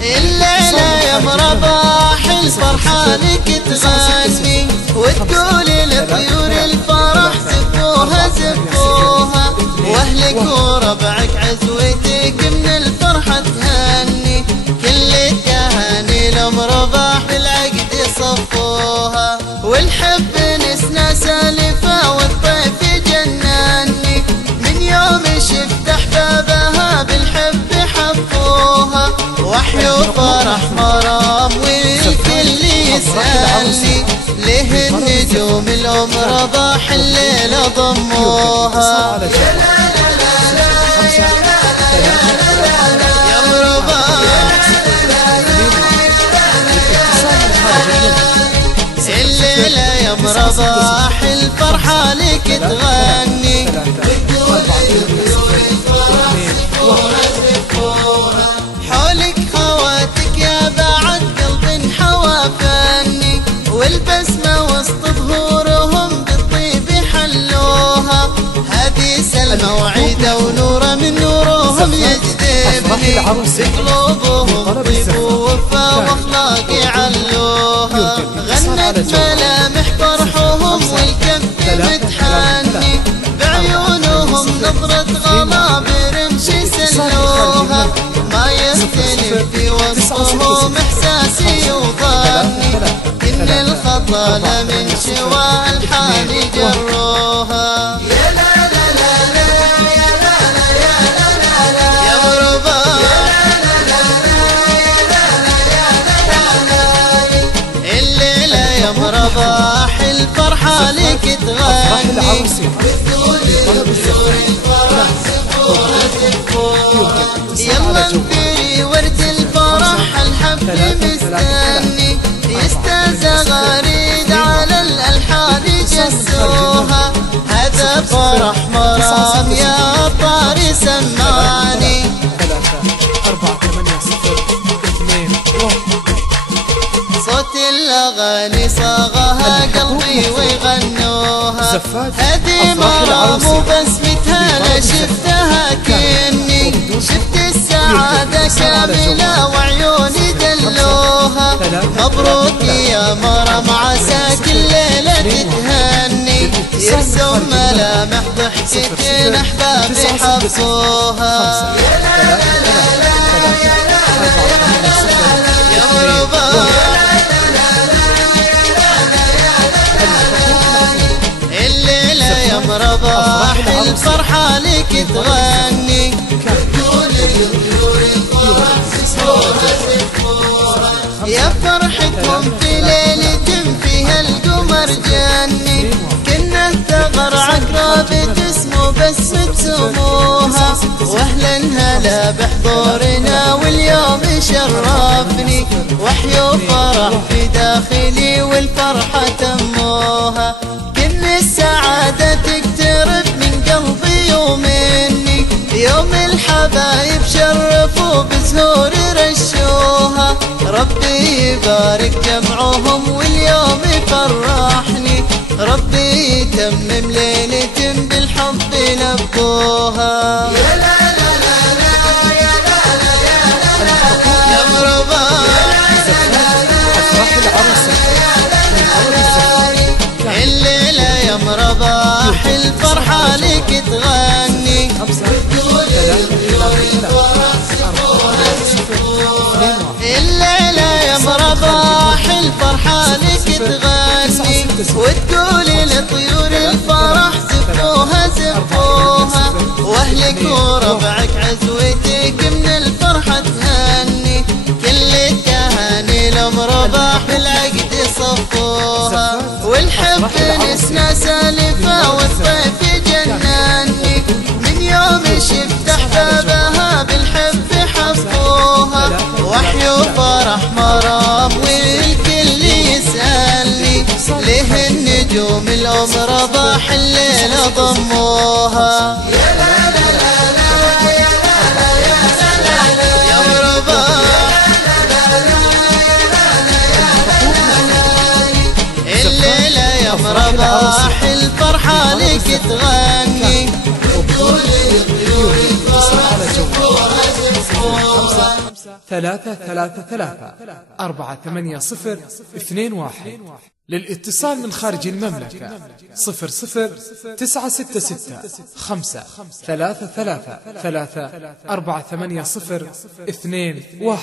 الليلة يا مرباح الفرحة لك تغني، وتقول لطيور الفرح زفوها زفوها، واهلك وربعك عزوتك من الفرحة تهني، كل التهاني لمرباح بالعقد صفوها، والحب نسنا سالفة والطيف جنني، من يوم شفت احبابها بالحب حفوها، وحيو فرح مرام والكل يسألني، ليه النجوم الأم رباح الليلة ضموها. يا مرباح الليلة يا مرباح الفرحة لك تغني، حولك خواتك يا بعد قلب حوا فني، والبسمة وسط ظهورهم بالطيب حلوها، هذه سلمى وعيدة ونورة من نورهم يجذبني، بقلوبهم طيب ووفا واخلاق يعلوها، غنت ملامح فرحهم والكف متحني، بعيونهم نظرة غلا برمش سلوها، ما يختلف في وصفهم احساسي وظني، ان الخطا لمن شوى الحال جروها. يا لا لا لا لا يا لا لا يا لا لا لا يا مرباح الليلة يا مرباح الفرحة لك تغني، يلا انفري ورد الفرح الحفل مستني، يستاذ غريد على الألحان جسوها، هذا فرح مرام يا طاري سمعني. صوت الأغاني صاغها قلبي ويغنوها، هذه مرام وبسمتها لا شفتها كني، شفت السعادة كاملة وعيوني دلوها، مبروك يا مرام عساك الليلة تتهني، يرسم ملامح ضحكتين أحبابي حفظوها. يا لا لا لا يا لا لا يا مرباح الليلة يا مرباح الفرحة لك تغني، يا فرحكم في ليلة فيها القمر جني، كنا الثغر عقرب تسمو بس بسموها، واهلا هلا بحضورنا واليوم شرفني، وحيو فرح في داخلي والفرحة تموها، كل السعادة تقترب من قلبي ومني، يوم الحبايب شرفوا بزهور رشوها، ربي يبارك جمعهم واليوم يفرحني، ربي يتمم ليلة بالحب لبوها. يا لا لا لا لا يا لا لا يا لا لا يا مرباح الليلة يا مرباح الفرحة لك تغني، الليلة يا مرباح الفرحة لك تغني، وتقولي لطيور الفرح زفوها زفوها، واهلك وربعك عزوتك من الفرحة تهني، كل التهاني لمرباح بالعقد صفوها، والحب نسنا سالفة والطيف جنني، من يوم شفت احبابها بالحب حفوها، وحيو فرح مرام والكل يسألني، ليه النجوم الأم رباح الليلة ضموها. يا لا لا لا لا يا لا لا يا لا لا يا مرباح الليلة يا مرباح الفرحة لك تغني، 333 48021. للاتصال من خارج المملكة 00966 533 48021.